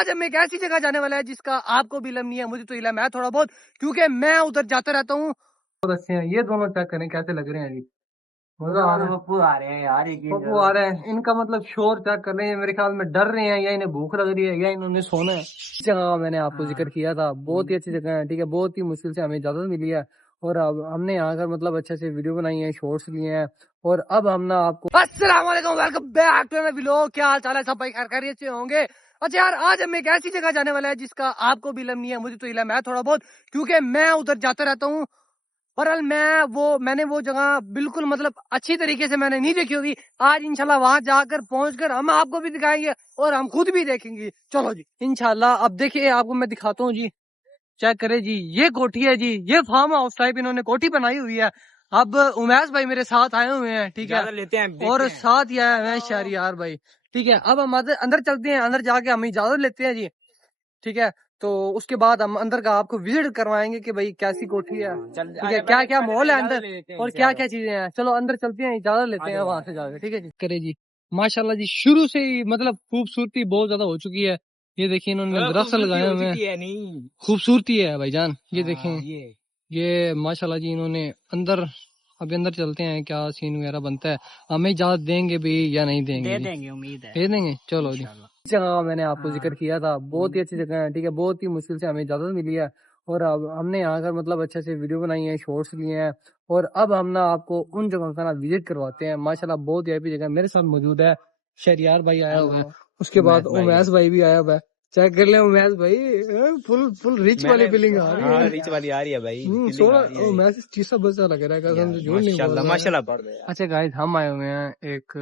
आज हम एक ऐसी जगह जाने वाला है जिसका आपको भी इल्म नहीं है, मुझे तो इल्म है थोड़ा बहुत, क्योंकि मैं उधर जाता रहता हूँ। बहुत अच्छे हैं ये दोनों, चेक करें कैसे लग रहे हैं जी। मजा आ रहा है। पप्पू आ रहे हैं यार, पप्पू आ रहे हैं। इनका मतलब शोर चेक कर रहे हैं, मेरे ख्याल में डर रहे हैं या इन्हें भूख लग रही है या इन्होंने सोना है। जगह मैंने आपको जिक्र किया था, बहुत ही अच्छी जगह है, ठीक है। बहुत ही मुश्किल से हमें इजाजत मिली है और अब हमने यहाँ कर मतलब अच्छे से वीडियो बनाई है, शॉर्ट्स लिए हैं। और अब हम ना आपको अस्सलाम वालेकुम, welcome back to my vlog. क्या हाल चाल है सब भाई, खैरियत से होंगे। अच्छा यार, आज हम एक ऐसी जगह जाने वाला है जिसका आपको भी इल्म नहीं है, मुझे तो इल्म है थोड़ा बहुत, क्योंकि मैं उधर जाता रहता हूँ। पर मैंने वो जगह बिल्कुल मतलब अच्छी तरीके से मैंने नहीं देखी होगी। आज इंशाल्लाह वहां जाकर पहुंचकर हम आपको भी दिखाएंगे और हम खुद भी देखेंगे। चलो जी इंशाल्लाह। अब देखिए आपको मैं दिखाता हूँ जी, चेक करे जी, ये कोठी है जी, ये फार्म हाउस टाइप इन्होंने कोठी बनाई हुई है। अब उमेश भाई मेरे साथ आए हुए हैं, ठीक है, लेते हैं और साथ ही आए हुए हैं शहरियार भाई, ठीक है। अब हम अंदर चलते हैं, अंदर जाके हम इजाजत लेते हैं जी, ठीक है। तो उसके बाद हम अंदर का आपको विजिट करवाएंगे कि भाई कैसी कोठी है, ठीक है, क्या क्या माहौल है अंदर और क्या क्या चीजें हैं। चलो अंदर चलते हैं, इजाजत लेते हैं वहां से जाकर, ठीक है जी। करे जी माशाल्लाह जी, शुरू से ही मतलब खूबसूरती बहुत ज्यादा हो चुकी है। ये देखिए इन्होंने दरख्त लगाए हुए हैं, खूबसूरती है भाईजान। ये देखें, ये माशाल्लाह जी इन्होंने अंदर, अभी अंदर चलते हैं क्या सीन वगैरह बनता है। हमें इजाजत देंगे भी या नहीं देंगे? दे देंगे, उम्मीद है दे देंगे। चलो जी, जगह मैंने आपको जिक्र किया था, बहुत ही अच्छी जगह है, ठीक है। बहुत ही मुश्किल से हमें इजाजत मिली है और अब हमने यहाँ कर मतलब अच्छे से वीडियो बनाई है, शॉर्ट्स लिए हैं। और अब हम ना आपको उन जगहों का ना विजिट करवाते हैं। माशाल्लाह बहुत ही हैप्पी जगह। मेरे साथ मौजूद है शहरियार भाई आया हुआ है, उसके बाद उमैस भाई भी आया हुआ है। चेक कर ले उमैस भाई, फुल फुल रिच वाली फीलिंग आ रही है। रिच वाली आ रही है भाई, सोना उमैस चीज़ बच्चा लग रहा है, कसम से झूठ नहीं बोल रहा। माशाल्लाह। अच्छा गाइस, हम आए हुए हैं एक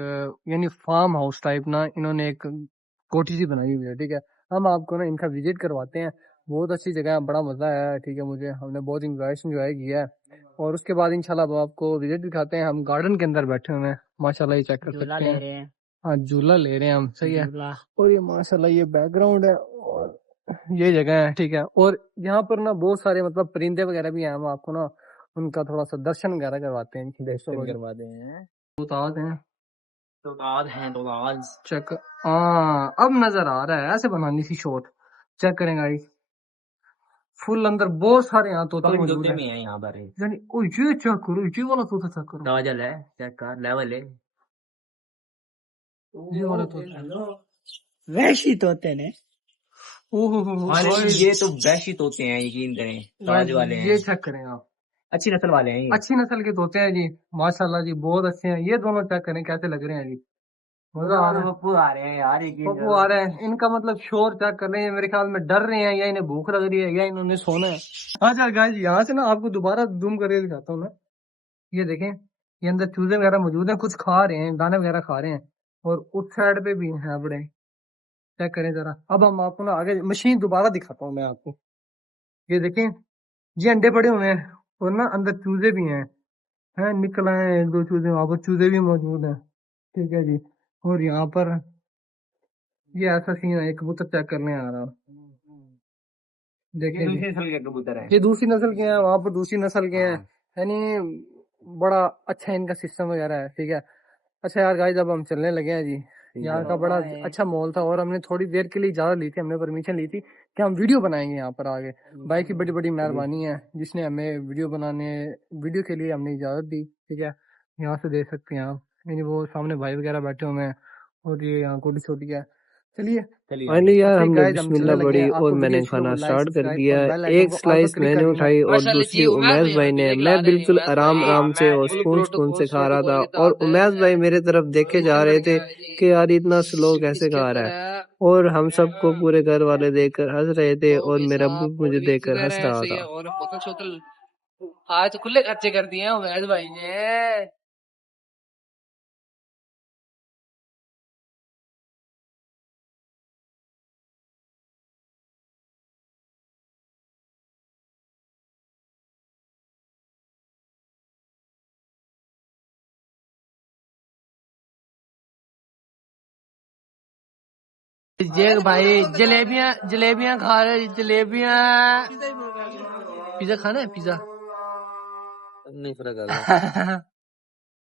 यानी फार्म हाउस टाइप ना, इन्होंने एक कोठी सी बनाई हुई है, ठीक है। हम आपको ना इनका विजिट करवाते हैं। बहुत अच्छी जगह है, बड़ा मजा आया है, ठीक है। मुझे हमने बहुत इंजॉय किया है और उसके बाद इंशाल्लाह अब आपको विजिट दिखाते हैं। हम गार्डन के अंदर बैठे हुए हैं, माशाल्लाह ये चेक कर सकते हैं। हाँ झूला ले रहे हैं हम, सही है। और ये माशाल्लाह ये बैकग्राउंड है और ये जगह है, ठीक है। और यहाँ पर ना बहुत सारे मतलब परिंदे वगैरह भी हैं, हम आपको ना उनका थोड़ा सा दर्शन वगैरह करवाते हैं, करवाते हैं। तो चेक, हाँ अब नजर आ रहा है, ऐसे बनानी थी शॉट। चेक करें गाइस, फुल अंदर बहुत सारे यहाँ तोते मौजूद हैं यहाँ पर। यानी ओ ये चेक करो, ये वाला तोता चेक करो, नोजल है, चेक कर, लेवल है ये वाला तोता। वैशी तोते ने, ओहो ये तो वैशी तोते हैं, यकीन करें, ताज वाले हैं। ये चेक करें आप, अच्छी नस्ल वाले हैं, अच्छी नस्ल के तोते हैं जी, माशाल्लाह जी बहुत अच्छे हैं। ये दोनों चेक करें कैसे लग रहे हैं जी। मजा आ रहा है। पप्पू आ रहे हैं यार, पप्पू आ रहे हैं। इनका मतलब शोर चेक कर रहे हैं, मेरे ख्याल में डर रहे हैं या इन्हें भूख लग रही है या इन्होंने सोना है। अच्छा गाइस, यहाँ से ना आपको दोबारा जूम करके दिखाता हूँ मैं। ये देखें, ये अंदर चूजे वगैरह मौजूद हैं, कुछ खा रहे हैं, दाने वगैरह खा रहे हैं। और उस साइड पे भी हैं बड़े, चेक करें जरा। अब हम आपको ना आगे मशीन दोबारा दिखाता हूँ मैं आपको। ये देखें, ये अंडे पड़े हुए हैं और ना अंदर चूजे भी हैं निकल आए हैं, एक दो चूजे, वहां पर चूजे भी मौजूद हैं, ठीक है जी। और यहाँ पर ये ऐसा सीन है, एक कबूतर चेक करने आ रहा, देखिए दूसरी नस्ल के कबूतर है, ये दूसरी नस्ल के हैं, वहां पर दूसरी नस्ल के हैं, यानी बड़ा अच्छा इनका सिस्टम वगैरह है, ठीक है। अच्छा यार गाइस, अब हम चलने लगे हैं जी। यहाँ का बड़ा अच्छा मॉल था और हमने थोड़ी देर के लिए इजाजत ली थी, हमने परमिशन ली थी कि हम वीडियो बनाएंगे यहाँ पर आगे। भाई की बड़ी बड़ी मेहरबानी है जिसने हमें वीडियो के लिए हमने इजाजत दी, ठीक है। यहाँ से देख सकते हैं आप, यानी वो सामने भाई वगैरह बैठे हुए हैं और ये यहाँ कोटी छोटी है। चलिए फाइनली यार हमने बिस्मिल्लाह पढ़ी और मैंने खाना स्टार्ट कर दिया। एक स्लाइस मैंने उठाई और दूसरी उमैस भाई ने। मैं बिल्कुल आराम आराम से और सुकून से खा रहा था और उमैस भाई मेरे तरफ देखे जा रहे थे कि यार इतना स्लो कैसे खा रहा है। और हम सबको पूरे घर वाले देखकर हंस रहे थे और मेरा अब्बू मुझे देखकर हंस रहा था। आज तो खुले खर्चे कर दिए उमैस भाई ने। जेग भाई जलेबियां जलेबियां खा रहे, जलेबियां। पिज्जा खाना है, पिज्जा नहीं